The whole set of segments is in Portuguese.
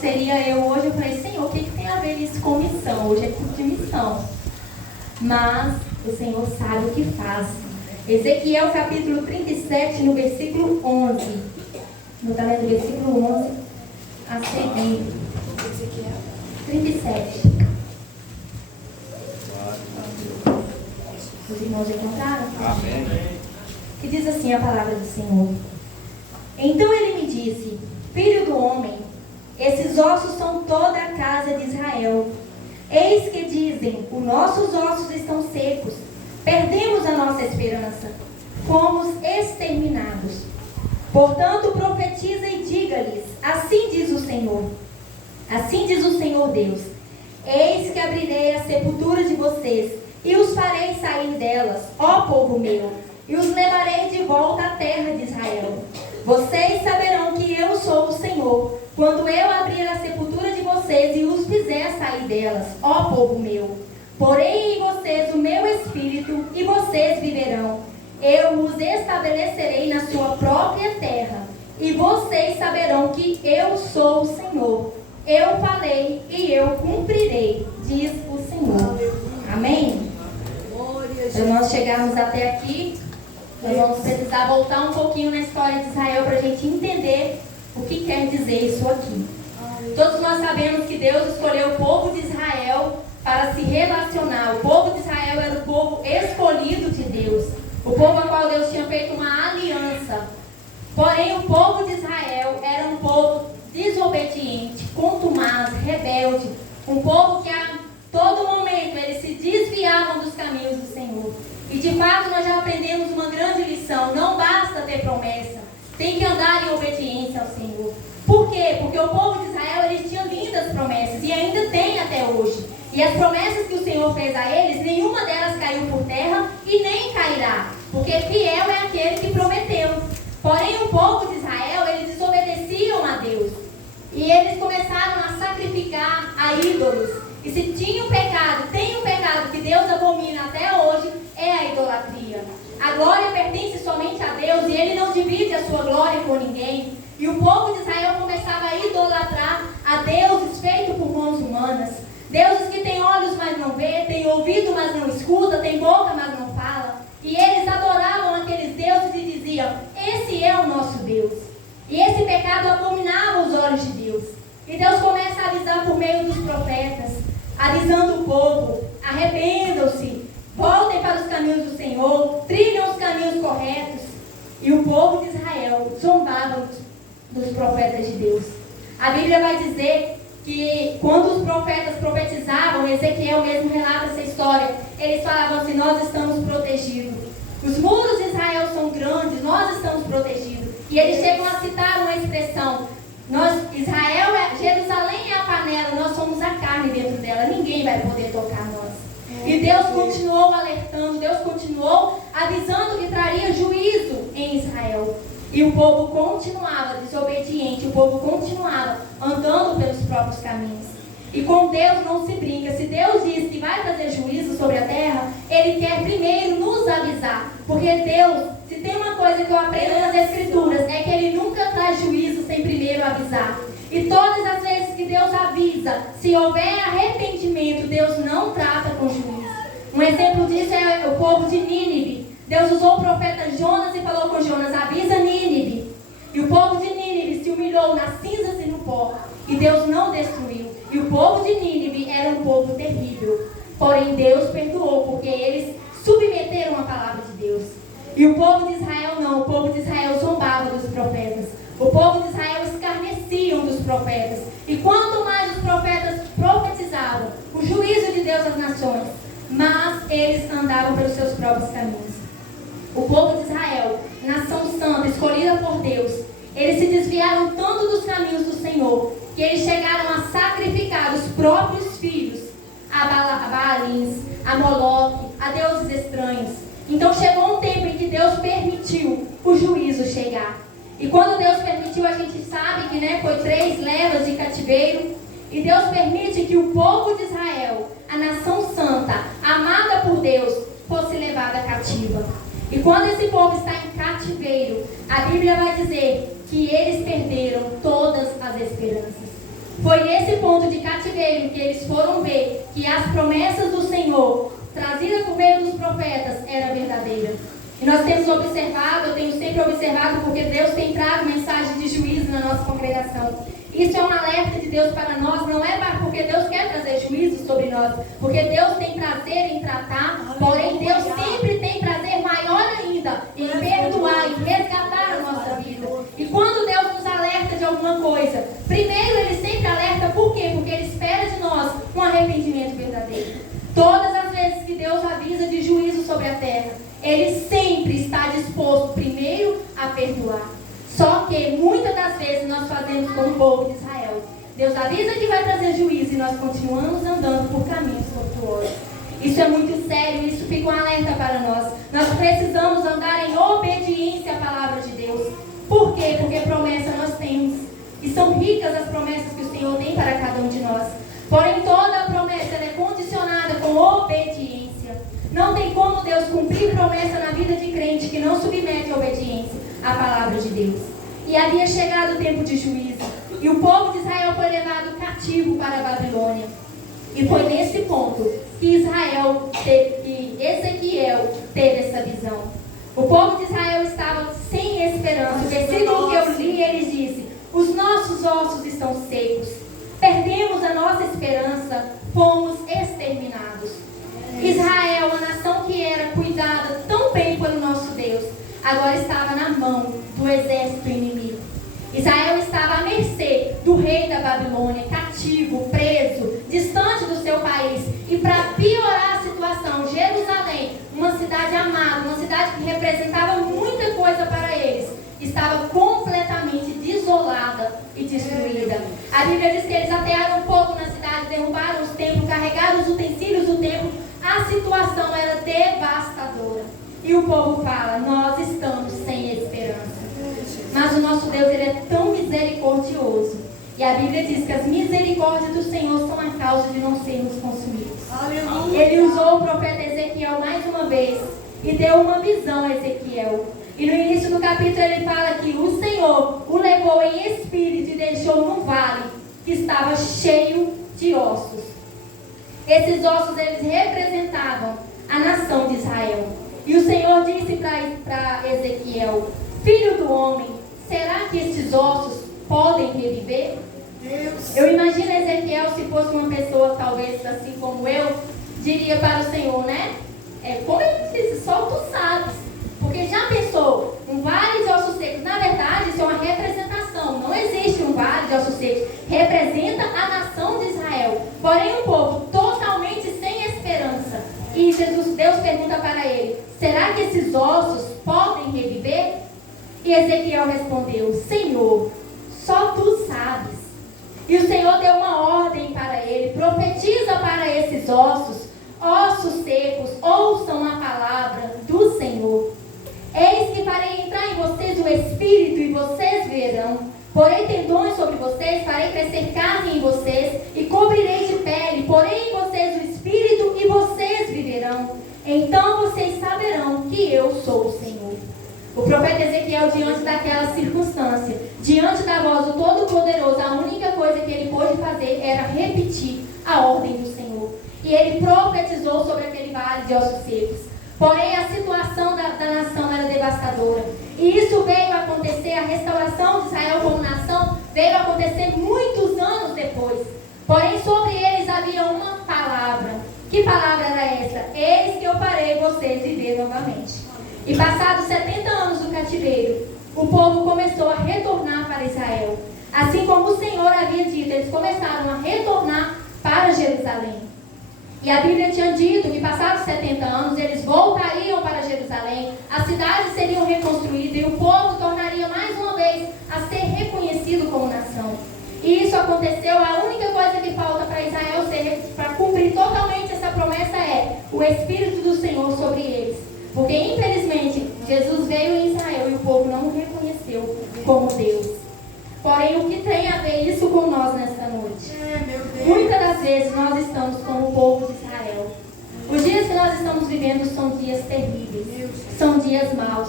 seria eu hoje. Eu falei, Senhor, o que tem a ver isso com missão? Hoje é culto de missão. Mas o Senhor sabe o que faz. Ezequiel capítulo 37, no versículo 11. No talento do versículo 11 a seguinte. Ezequiel 37. Os irmãos encontraram? Amém. Que diz assim a palavra do Senhor. Então ele me disse, filho do homem, esses ossos são toda a casa de Israel. Eis que dizem, os nossos ossos estão secos, perdemos a nossa esperança, fomos exterminados. Portanto, profetiza e diga-lhes, assim diz o Senhor Deus, eis que abrirei a sepultura de vocês, e os farei sair delas, ó povo meu, e os levarei de volta à terra de Israel. Vocês saberão que eu sou o Senhor, quando eu abrir a sepultura de vocês e os fizer sair delas, ó povo meu. Porém em vocês o meu espírito, e vocês viverão. Eu os estabelecerei na sua própria terra, e vocês saberão que eu sou o Senhor. Eu falei e eu cumprirei, diz o Senhor. Amém? Então nós chegamos até aqui. Nós vamos precisar voltar um pouquinho na história de Israel para a gente entender o que quer dizer isso aqui. Todos nós sabemos que Deus escolheu o povo de Israel para se relacionar. O povo de Israel era o povo escolhido de Deus, o povo a qual Deus tinha feito uma aliança. Porém, o povo de Israel era um povo desobediente, contumaz, rebelde, um povo que a todo momento eles se desviavam dos caminhos do Senhor. E de fato nós já aprendemos uma grande lição. Não basta ter promessa, tem que andar em obediência ao Senhor. Por quê? Porque o povo de Israel eles tinham lindas promessas e ainda tem até hoje. E as promessas que o Senhor fez a eles, nenhuma delas caiu por terra e nem cairá, porque fiel é aquele que prometeu. Porém o povo de Israel, eles desobedeciam a Deus e eles começaram a sacrificar a ídolos. E se tinha um pecado, tem um pecado que Deus abomina até hoje, é a idolatria. A glória pertence somente a Deus e Ele não divide a sua glória com ninguém. E o povo de Israel começava a idolatrar a deuses feitos por mãos humanas. Deuses que têm olhos, mas não vê, têm ouvido, mas não escuta, têm boca, mas não fala. E eles adoravam aqueles deuses e diziam, esse é o nosso Deus. E esse pecado abominava os olhos de Deus. E Deus começa a avisar por meio dos profetas, avisando o povo, arrependam-se, voltem para os caminhos do Senhor, trilhem os caminhos corretos. E o povo de Israel zombava dos profetas de Deus. A Bíblia vai dizer que quando os profetas profetizavam, Ezequiel mesmo relata essa história, eles falavam assim, nós estamos protegidos. Os muros de Israel são grandes, nós estamos protegidos. E eles chegam a citar uma expressão, Jerusalém é a panela, nós somos a carne dentro dela, ninguém vai poder tocar nós. E Deus continuou alertando, Deus continuou avisando que traria juízo em Israel. E o povo continuava desobediente, o povo continuava andando pelos próprios caminhos. E com Deus não se brinca. Se Deus diz que vai trazer juízo sobre a terra, Ele quer primeiro nos avisar. Porque Deus, se tem uma coisa que eu aprendo nas Escrituras, é que Ele nunca traz juízo sem primeiro avisar. E todas as vezes que Deus avisa, se houver arrependimento, Deus não trata com juízo. Um exemplo disso é o povo de Nínive. Deus usou o profeta Jonas e falou com Jonas, avisa Nínive. E o povo de Nínive se humilhou nas cinzas e no pó. E Deus não destruiu. E o povo de Nínive era um povo terrível. Porém Deus perdoou, porque eles submeteram a palavra de Deus. E o povo de Israel não. O povo de Israel zombava dos profetas. O povo de Israel escarneciam dos profetas. E quanto mais os profetas profetizavam o juízo de Deus às nações, mas eles andavam pelos seus próprios caminhos. O povo de Israel, nação santa, escolhida por Deus, eles se desviaram tanto dos caminhos do Senhor, que eles chegaram a sacrificar os próprios filhos a Baalins, a Moloque, a deuses estranhos. Então chegou um tempo em que Deus permitiu o juízo chegar. E quando Deus permitiu, a gente sabe que foi 3 levas de cativeiro. E Deus permite que o povo de Israel, a nação santa, amada por Deus, fosse levada cativa. E quando esse povo está em cativeiro, a Bíblia vai dizer que eles perderam todas as esperanças. Foi nesse ponto de cativeiro que eles foram ver que as promessas do Senhor, trazidas por meio dos profetas, era verdadeira. E nós temos observado, eu tenho sempre observado, porque Deus tem trago mensagem de juízo na nossa congregação. Isso é um alerta de Deus para nós, não é porque Deus quer trazer juízo sobre nós, porque Deus tem prazer em tratar, porém Deus sempre tem prazer maior ainda em perdoar e resgatar a nossa vida. E quando Deus nos alerta de alguma coisa, primeiro Ele sempre alerta, por quê? Porque Ele espera de nós um arrependimento verdadeiro. Todas as vezes que Deus avisa de juízo sobre a terra, Ele sempre está disposto primeiro a perdoar. Só que muitas das vezes nós fazemos como o povo de Israel. Deus avisa que vai trazer juízo e nós continuamos andando por caminhos tortuosos. Isso é muito sério, isso fica um alerta para nós. Nós precisamos andar em obediência à palavra de Deus. Por quê? Porque promessa nós temos. E são ricas as promessas que o Senhor tem para cada um de nós. Porém, toda promessa é condicionada com obediência. Não tem como Deus cumprir promessa na vida de crente que não submete a obediência à palavra de Deus. E havia chegado o tempo de juízo. E o povo de Israel foi levado cativo para a Babilônia. E foi nesse ponto que Ezequiel teve essa visão. O povo de Israel estava sem esperança. O versículo que eu li, ele disse: os nossos ossos estão secos. Perdemos a nossa esperança, fomos exterminados. Israel, a nação que era cuidada tão bem pelo nosso Deus, agora estava na mão do exército inimigo. Israel estava à mercê do rei da Babilônia, cativo, preso, distante do seu país. E para piorar a situação, Jerusalém, uma cidade amada, uma cidade que representava muita coisa para eles, estava completamente desolada e destruída. A Bíblia diz que eles atearam fogo na cidade, derrubaram os templos, carregaram os utensílios do templo. A situação era devastadora. E o povo fala: nós estamos sem esperança. Mas o nosso Deus, Ele é tão misericordioso. E a Bíblia diz que as misericórdias do Senhor são a causa de não sermos consumidos. Aleluia. Ele usou o profeta Ezequiel mais uma vez e deu uma visão a Ezequiel. E no início do capítulo ele fala que o Senhor o levou em espírito e deixou num vale que estava cheio de ossos. Esses ossos, eles representavam a nação de Israel. E o Senhor disse para Ezequiel: filho do homem, será que esses ossos podem reviver? Deus. Eu imagino Ezequiel, se fosse uma pessoa talvez assim como eu, diria para o Senhor, né? Como ele disse, só tu sabes. Porque já pensou, um vale de ossos secos? Na verdade, isso é uma representação. Não existe um vale de ossos secos. Representa a nação de Israel. Porém, um povo totalmente sem esperança. E Deus pergunta para ele: será que esses ossos podem reviver? E Ezequiel respondeu: Senhor, só tu sabes. E o Senhor deu uma ordem para ele: profetiza para esses ossos, ossos secos, ouçam a palavra do Senhor. Eis que farei entrar em vocês o Espírito e vocês verão. Porei tendões sobre vocês, farei crescer carne em vocês e cobrirei de pele. Porei em vocês o Espírito e vocês viverão. Então vocês saberão que eu sou o Senhor. O profeta Ezequiel, diante daquela circunstância, diante da voz do Todo-Poderoso, a única coisa que ele pôde fazer era repetir a ordem do Senhor. E ele profetizou sobre aquele vale de ossos secos. Porém, a situação da nação era devastadora. E isso veio a acontecer, a restauração de Israel como nação, veio a acontecer muitos anos depois. Porém, sobre eles havia uma palavra. Que palavra era essa? Eis que eu farei vocês viver novamente. E passados 70 anos do cativeiro, o povo começou a retornar para Israel. Assim como o Senhor havia dito, eles começaram a retornar para Jerusalém. E a Bíblia tinha dito que passados 70 anos eles voltariam para Jerusalém, as cidades seriam reconstruídas e o povo tornaria mais uma vez a ser reconhecido como nação. E isso aconteceu. A única coisa que falta para Israel para cumprir totalmente essa promessa é o Espírito do Senhor sobre eles. Porque infelizmente Jesus veio em Israel e o povo não o reconheceu como Deus. Porém, o que tem a ver isso com nós nesta noite? Muitas das vezes nós estamos como o povo de Israel. Os dias que nós estamos vivendo são dias terríveis, são dias maus.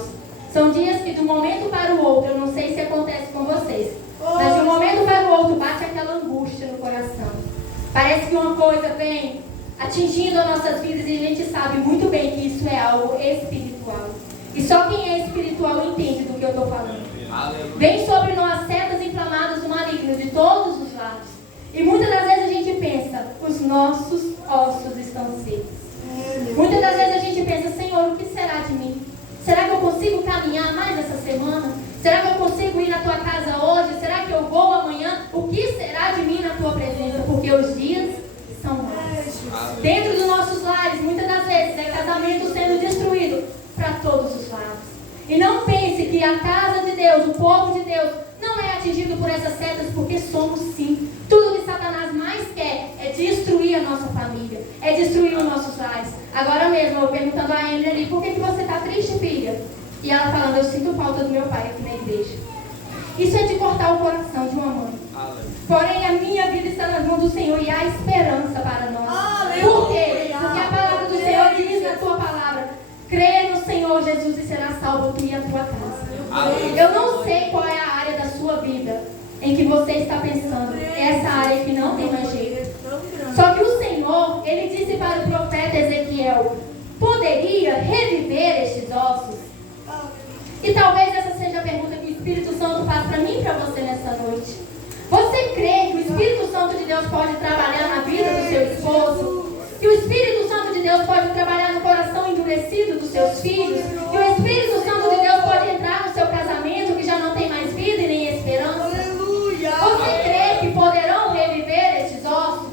São dias que de um momento para o outro, eu não sei se acontece com vocês, mas de um momento para o outro bate aquela angústia Parece que uma coisa vem atingindo as nossas vidas e a gente sabe muito bem que isso é algo espiritual. E só quem é espiritual entende do que eu estou falando. Vem sobre nós setas inflamadas do maligno de todos os lados. E muitas das vezes a gente pensa, os nossos ossos estão secos. Muitas das vezes a gente pensa, Senhor, o que será de mim? Será que eu consigo caminhar mais essa semana? Será que eu consigo ir na tua casa hoje? Será que eu vou amanhã? O que será de mim na tua presença? Porque os dias são maus. Dentro dos nossos lares, muitas das vezes, é casamento sendo destruído para todos os lados. E não pense que a casa de Deus, o povo de Deus, não é atingido por essas setas, porque somos sim. Tudo que Satanás mais quer é destruir a nossa família, é destruir os nossos lares. Agora mesmo, eu perguntando a Emily ali, por que você está triste, filha? E ela falando, eu sinto falta do meu pai aqui na igreja. Isso é de cortar o coração de uma mãe. Porém, a minha vida está nas mãos do Senhor e há esperança para nós. Por quê? Porque a palavra do Senhor diz na tua palavra, crê no Senhor Jesus e será salvo tu e a tua casa. Eu não sei qual é a área da sua vida em que você está pensando, essa área que não tem mais jeito. Só que o Senhor, Ele disse para o profeta Ezequiel, poderia reviver estes ossos? E talvez essa seja a pergunta que o Espírito Santo faz para mim e para você nessa noite. Você crê que o Espírito Santo de Deus pode trabalhar na vida do seu esposo? Que o Espírito Santo de Deus pode trabalhar no coração endurecido dos seus filhos? Que o Espírito Santo de Deus pode entrar no seu casamento que já não tem mais vida e nem esperança? Você crê que poderão reviver estes ossos?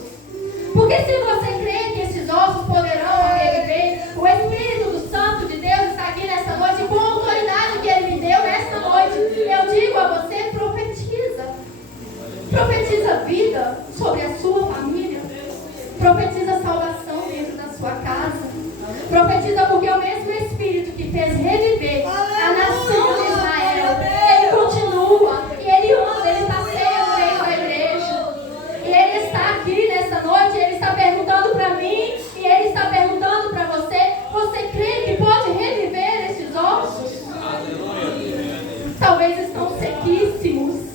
Porque se você crê que esses ossos poderão reviver, o Espírito Santo de Deus está aqui nessa noite com a autoridade que Ele me deu nesta noite. Eu digo a você, profetiza. Profetiza vida sobre a sua família. Profetiza salvação dentro da sua casa. Profetiza porque o mesmo Espírito que fez reviver a nação de Israel, Ele continua e Ele anda, Ele está cheio no meio da igreja. E Ele está aqui nessa noite, Ele está perguntando para mim e Ele está perguntando para você, você crê que pode reviver esses ossos? Talvez estão sequíssimos.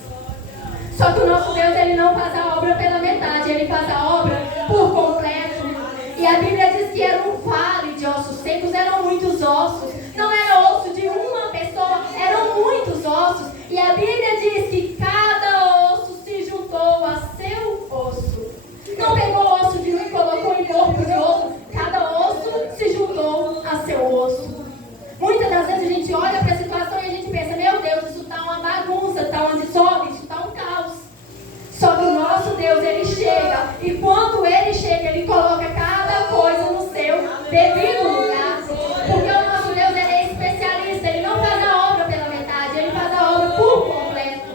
Só que o nosso Deus, Ele não faz a obra pela metade, Ele faz a obra por completo. E a Bíblia diz que era um vale de ossos secos, eram muitos ossos. Não era osso de uma pessoa, eram muitos ossos. E a Bíblia diz que cada osso se juntou a seu osso. Não pegou o osso de um e colocou em corpo de outro. Cada osso se juntou a seu osso. Muitas das vezes a gente olha para a situação e a gente pensa, meu Deus, isso está uma bagunça, está uma desordem, isso está um caos. Só que o nosso Deus, Ele chega, e quando Ele chega, Ele coloca cada coisa no seu devido lugar. Porque o nosso Deus, Ele é especialista, Ele não faz a obra pela metade, Ele faz a obra por completo.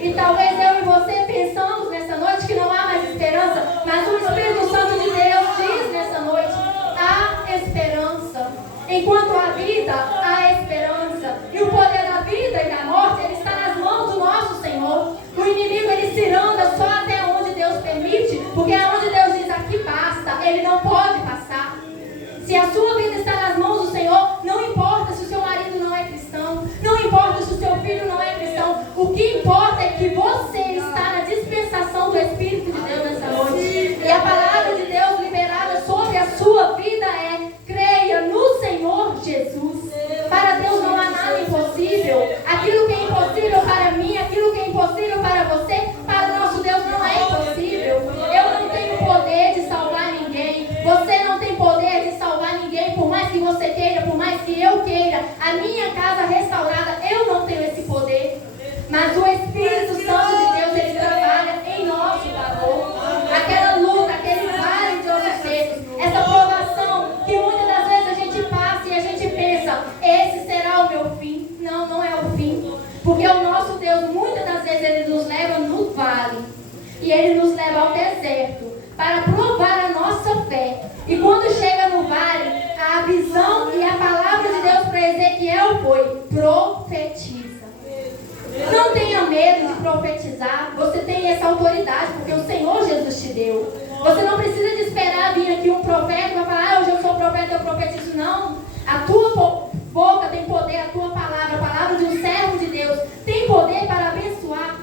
E talvez eu e você pensamos nessa noite que não há mais esperança, mas o Espírito Santo de Deus diz nessa noite, há esperança. Enquanto há vida, há esperança. E o poder da vida e da morte, ele está nas mãos do nosso Senhor. O inimigo, ele se anda só até onde Deus permite, porque aonde Deus diz aqui basta, ele não pode passar. Se a sua vida está nas mãos do Senhor, não importa se o seu marido não é cristão, não importa se o seu filho não é cristão, o que importa é que você está na dispensação do Espírito de Deus nessa noite. E a palavra de Deus liberada sobre a sua vida é: creia no Senhor Jesus. Para Deus não há nada impossível. Aquilo que é impossível para mim, aquilo que é impossível para você, para o nosso Deus não é impossível. Eu não tenho poder de salvar ninguém. Você não tem poder de salvar ninguém, por mais que você queira, por mais que eu queira. A minha casa restaurada, eu não tenho esse poder. Mas o Espírito Santo de Deus, ele trabalha em nosso favor. Aquela luta, aquele vale de ossos secos, essa provação que muitas das vezes a gente passa e a gente pensa, esse será o meu fim. Não, não é o fim. Porque o nosso Deus, muitas das vezes, ele nos leva no vale. E ele nos leva ao deserto para provar a nossa fé. E quando chega no vale, a visão e a palavra de Deus para Ezequiel foi: profetiza. Não tenha medo de profetizar. Você tem essa autoridade, porque o Senhor Jesus te deu. Você não precisa de esperar vir aqui um profeta e falar, hoje eu sou profeta, eu profetizo. Não. A tua boca tem poder, a tua palavra, a palavra de um servo de Deus, tem poder para abençoar.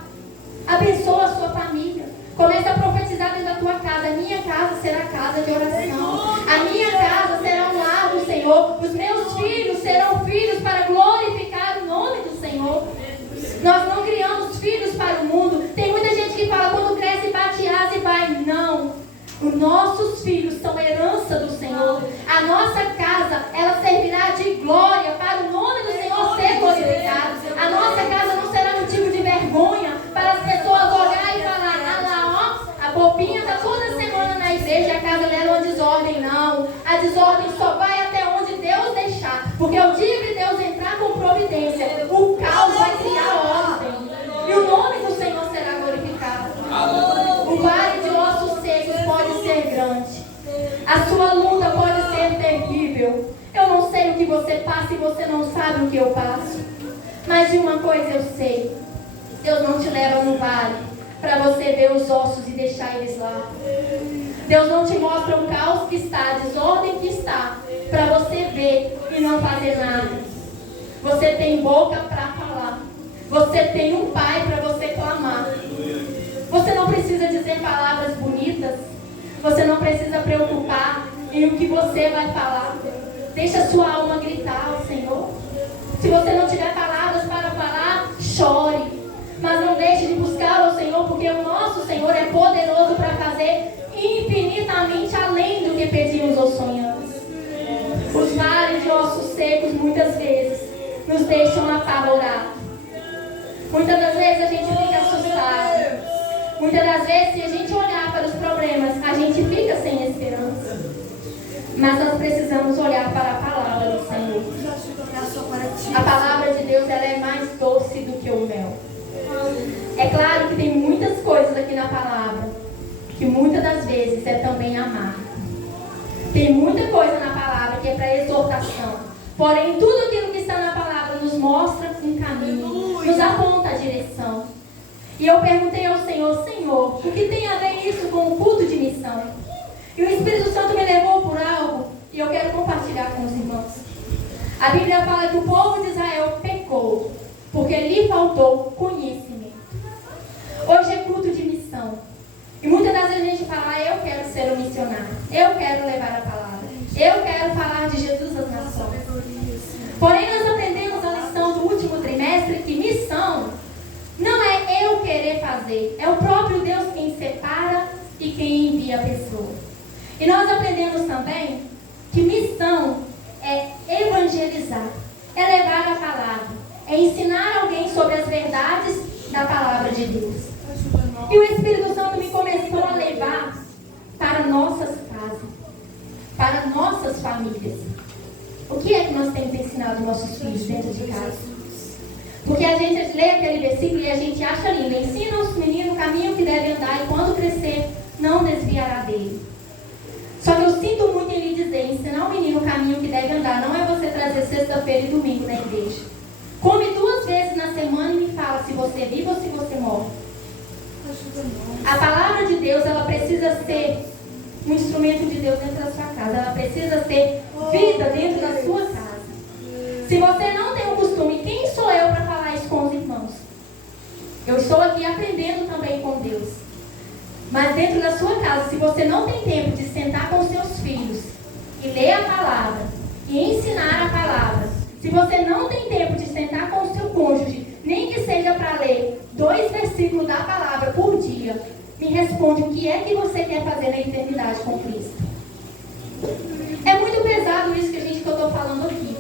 Abençoa a sua família. Começa a profetizar dentro da tua casa. A minha Os nossos filhos são herança do Senhor. A nossa casa, ela servirá de glória para o nome do Senhor ser glorificado. A nossa casa não será motivo de vergonha para as pessoas olharem e falar: ah lá, ó, a bobinha está toda semana na igreja e a casa dela é uma desordem. Não. A desordem só vai até onde Deus deixar. Porque o dia que Deus entrar com providência, o caos vai criar ordem. E o nome do Senhor será glorificado. O vale de ossos secos pode ser grande. A sua luta pode ser terrível. Eu não sei o que você passa e você não sabe o que eu passo. Mas de uma coisa eu sei: Deus não te leva no vale para você ver os ossos e deixar eles lá. Deus não te mostra o caos que está, a desordem que está, para você ver e não fazer nada. Você tem boca para falar. Você tem um pai para você clamar. Você não precisa dizer palavras bonitas. Você não precisa preocupar em o que você vai falar. Deixa a sua alma gritar ao Senhor. Se você não tiver palavras para falar, chore. Mas não deixe de buscar ao Senhor, porque o nosso Senhor é poderoso para fazer infinitamente além do que pedimos ou sonhamos. Os vales de ossos secos muitas vezes nos deixam apavorados. Muitas das vezes a gente fica assustado. Muitas das vezes, se a gente olhar para os problemas, a gente fica sem esperança. Mas nós precisamos olhar para a palavra do Senhor. A palavra de Deus, ela é mais doce do que o mel. É claro que tem muitas coisas aqui na palavra que muitas das vezes é também amarga. Tem muita coisa na palavra que é para exortação. Porém, tudo aquilo que está na palavra nos mostra um caminho, nos aponta a direção. E eu perguntei ao Senhor: Senhor, o que tem a ver isso com o culto de missão? E o Espírito Santo me levou por algo e eu quero compartilhar com os irmãos. A Bíblia fala que o povo de Israel pecou porque lhe faltou conhecimento. Hoje é culto de missão. E muitas das vezes a gente fala: ah, eu quero ser um missionário, eu quero levar a palavra, eu quero falar de Jesus às nações. Porém, nós aprendemos a lição do último trimestre que missão não é eu querer fazer, é o próprio Deus quem separa e quem envia a pessoa. E nós aprendemos também que missão é evangelizar, é levar a palavra, é ensinar alguém sobre as verdades da palavra de Deus. E o Espírito Santo me começou a levar para nossas casas, para nossas famílias. O que é que nós temos ensinado nossos filhos dentro de casa? Porque a gente lê aquele versículo e a gente acha lindo: ensina os meninos o caminho que devem andar e quando crescer não desviará dele. Só que eu sinto muito em lhe dizer: ensinar o menino o caminho que deve andar não é você trazer sexta-feira e domingo na igreja. Come 2 vezes na semana e me fala se você vive ou se você morre. A palavra de Deus, ela precisa ser um instrumento de Deus dentro da sua casa. Ela precisa ser vida dentro da sua casa. Se você não tem o costume, quem sou eu para falar isso com os irmãos? Eu estou aqui aprendendo também com Deus. Mas dentro da sua casa, se você não tem tempo de sentar com seus filhos e ler a palavra e ensinar a palavra, se você não tem tempo de sentar com o seu cônjuge, nem que seja para ler 2 versículos da palavra por dia, me responde o que é que você quer fazer na eternidade com Cristo. É muito pesado isso que eu estou falando aqui,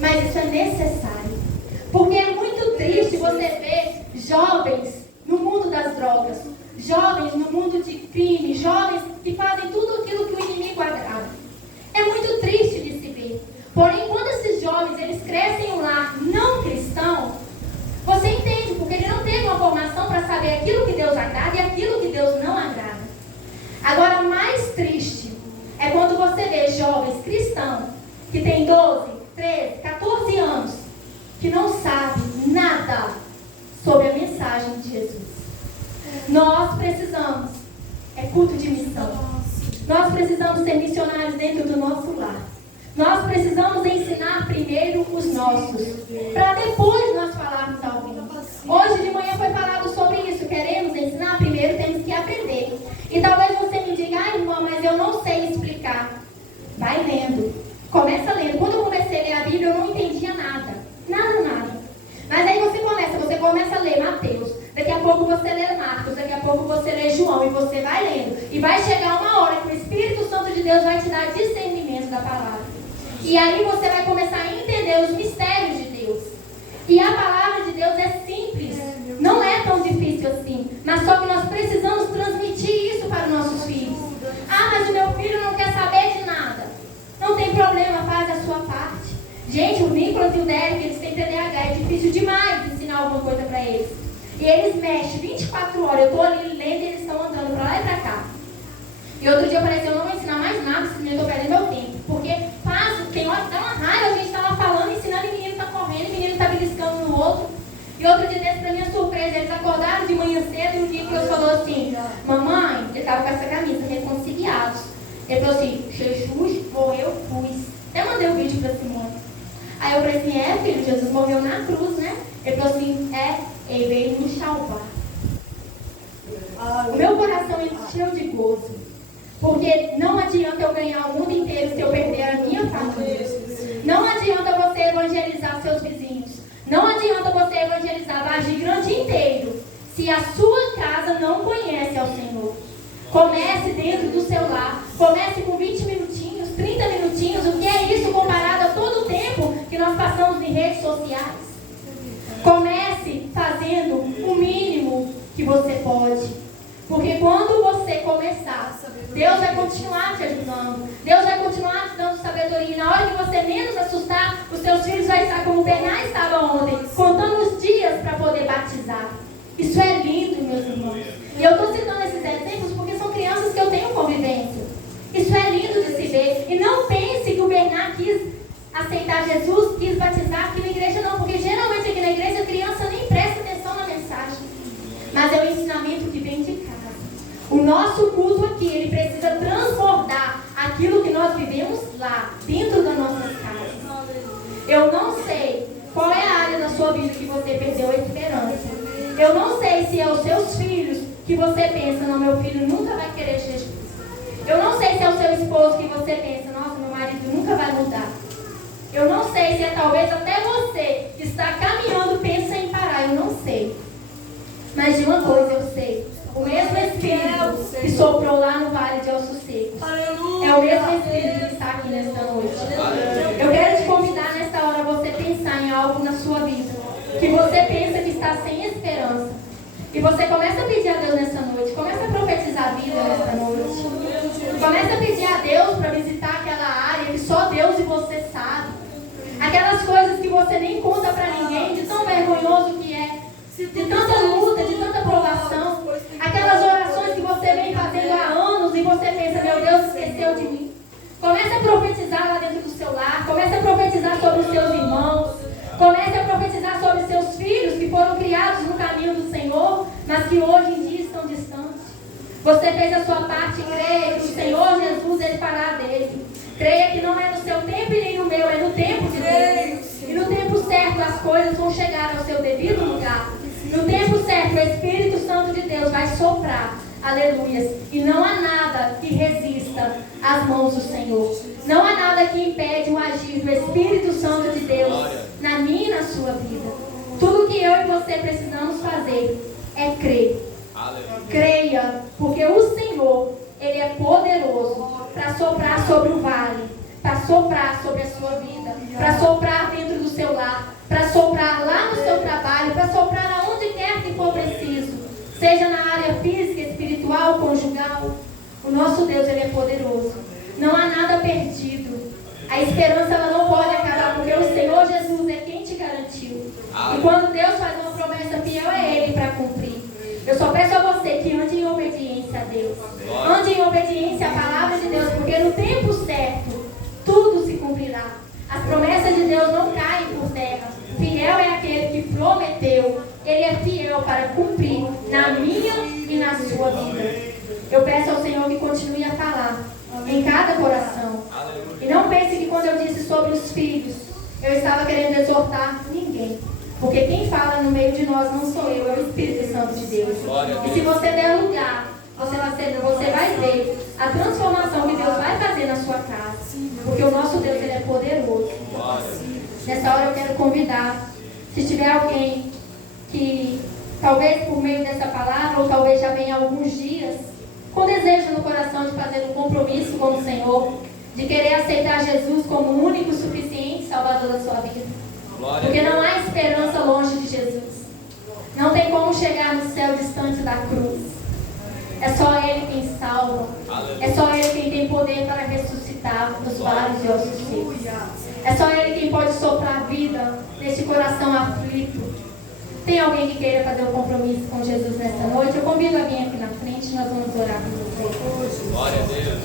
mas isso é necessário. Porque é muito triste você ver jovens no mundo das drogas, jovens no mundo de crime, jovens que fazem tudo aquilo que o inimigo agrada. É muito triste de se ver. Porém, quando esses jovens eles crescem em um lar não cristão, você entende, porque ele não teve uma formação para saber aquilo que Deus agrada e aquilo que Deus não agrada. Agora, mais triste é quando você vê jovens cristãos que têm 12, 13, 14 anos, que não sabem nada sobre a mensagem de Jesus. Nós precisamos, é culto de missão. Nós precisamos ser missionários dentro do nosso lar. Nós precisamos ensinar primeiro os nossos, para depois nós falarmos a alguém. Hoje de manhã foi falado sobre isso. Queremos ensinar, primeiro temos que aprender. E talvez você me diga: ah, irmã, mas eu não sei explicar. Vai lendo. Começa lendo. Quando eu comecei a ler a Bíblia, eu não entendia nada. Nada. Mas aí você começa a ler Mateus. Daqui a pouco você lê Marcos, daqui a pouco você lê João, e você vai lendo. E vai chegar uma hora que o Deus vai te dar discernimento da palavra. E aí você vai começar a entender os mistérios de Deus. E a palavra de Deus é simples, não é tão difícil assim. Mas só que nós precisamos transmitir isso para os nossos filhos. Ah, mas o meu filho não quer saber de nada. Não tem problema, faz a sua parte. Gente, o Nicolas e o Derek, eles têm TDAH, é difícil demais ensinar alguma coisa para eles. E eles mexem 24 horas, eu estou ali lendo e eles estão andando para lá e para cá. E outro dia eu falei assim, eu não vou ensinar mais nada, senão eu estou perdendo meu tempo. Porque tem hora que dá uma raiva, a gente está lá falando, ensinando, e o menino está correndo, e o menino está beliscando no outro. E outro dia desse, para minha surpresa, eles acordaram de manhã cedo, e um dia que eu falou assim, mamãe, ele estava com essa camisa, reconciliados. Ele falou assim, Jesus morreu, fui. Até mandei um vídeo para Simone. Aí eu falei assim, filho, Jesus morreu na cruz, né? Ele falou assim, ele veio nos salvar. O meu coração encheu de gozo. Porque não adianta eu ganhar o mundo inteiro se eu perder a minha família. Não adianta você evangelizar seus vizinhos. Não adianta você evangelizar Vargem Grande inteiro se a sua casa não conhece ao Senhor. Comece dentro do seu lar. Comece com 20 minutinhos, 30 minutinhos. O que é isso comparado a todo o tempo que nós passamos em redes sociais? Comece fazendo o mínimo que você pode. Porque quando você começar, Deus vai continuar te ajudando. Deus vai continuar te dando sabedoria. E na hora que você menos assustar, os seus filhos vão estar como o Bernard estava ontem, contando os dias para poder batizar. Isso é lindo, meus irmãos. E eu estou citando esses exemplos porque são crianças que eu tenho convivência. Isso é lindo de se ver. E não pense que o Bernard quis aceitar Jesus, quis batizar aqui na igreja, não. Porque geralmente aqui na igreja a criança nem presta atenção na mensagem. Mas é o ensinamento que vem de casa. O nosso culto aqui, ele precisa transbordar aquilo que nós vivemos lá, dentro das nossas casas. Eu não sei qual é a área da sua vida que você perdeu a esperança. Eu não sei se é os seus filhos que você pensa, não, meu filho nunca vai querer Jesus. Eu não sei se é o seu esposo que você pensa, nossa, meu marido nunca vai mudar. Eu não sei se é talvez até você que está caminhando, pensa em parar, eu não sei. Mas de uma coisa eu sei, o mesmo Espírito que soprou lá no Vale de Ossos Secos é o mesmo Espírito que está aqui nesta noite. Eu quero te convidar nesta hora a você pensar em algo na sua vida que você pensa que está sem esperança. E você começa a pedir a Deus nessa noite, começa a profetizar a vida nesta noite. Começa a pedir a Deus para visitar aquela área que só Deus e você sabe. Aquelas coisas que você nem conta para ninguém, de tão vergonhoso que é. De tanta luta, de tanta provação, aquelas orações que você vem fazendo há anos e você pensa, meu Deus, esqueceu de mim. Comece a profetizar lá dentro do seu lar, comece a profetizar sobre os seus irmãos, comece a profetizar sobre seus filhos que foram criados no caminho do Senhor, mas que hoje em dia estão distantes. Você fez a sua parte, creia que o Senhor Jesus, Ele fará dele. Creia que não é no seu tempo e nem no meu, é no tempo de Deus. E no tempo certo as coisas vão chegar ao seu devido lugar. No tempo certo, o Espírito Santo de Deus vai soprar, aleluias, e não há nada que resista às mãos do Senhor. Não há nada que impede o agir do Espírito Santo de Deus na minha e na sua vida. Tudo que eu e você precisamos fazer é crer. Creia, porque o Senhor, Ele é poderoso para soprar sobre o vale, para soprar sobre a sua vida, para soprar dentro do seu lar, para soprar lá no seu trabalho, para soprar aonde quer que for preciso, seja na área física, espiritual, conjugal. O nosso Deus, Ele é poderoso. Não há nada perdido. A esperança ela não pode acabar, porque o Senhor Jesus é quem te garantiu. E quando Deus faz uma promessa fiel, é Ele para cumprir. Eu só peço a você que ande em obediência a Deus. Ande em obediência à palavra de Deus, porque no tempo certo, tudo se cumprirá. As promessas de Deus não caem por terra. Fiel é aquele que prometeu. Ele é fiel para cumprir na minha e na sua vida. Eu peço ao Senhor que continue a falar em cada coração. E não pense que quando eu disse sobre os filhos, eu estava querendo exortar ninguém. Porque quem fala no meio de nós não sou eu, é o Espírito Santo de Deus. E se você der lugar, você vai ver a transformação que Deus vai fazer na sua casa. Porque o nosso Deus, Ele é poderoso. Nessa hora eu quero convidar, se tiver alguém que talvez por meio dessa palavra, ou talvez já venha há alguns dias, com desejo desejo no coração de fazer um compromisso com o Senhor, de querer aceitar Jesus como o único e suficiente Salvador da sua vida. Porque não há esperança longe de Jesus. Não tem como chegar no céu distante da cruz. É só Ele quem salva. É só Ele quem tem poder para ressuscitar os vários e ossos secos. É só Ele quem pode soprar vida neste coração aflito. Tem alguém que queira fazer um compromisso com Jesus nesta noite? Eu convido alguém aqui na frente, nós vamos orar com vocês. Glória a Deus.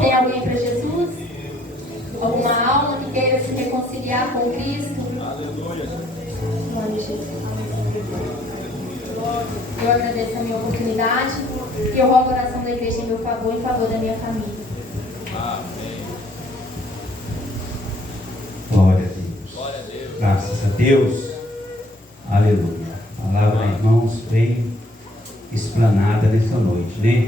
Tem alguém para Jesus? Alguma alma que queira se reconciliar com Cristo? Aleluia. Em nome de Jesus. Eu agradeço a minha oportunidade e eu rogo a oração da igreja em meu favor, em favor da minha família. Amém. Glória a Deus. Glória a Deus. Graças a Deus. Aleluia. A palavra, irmãos, bem explanada nessa noite, né?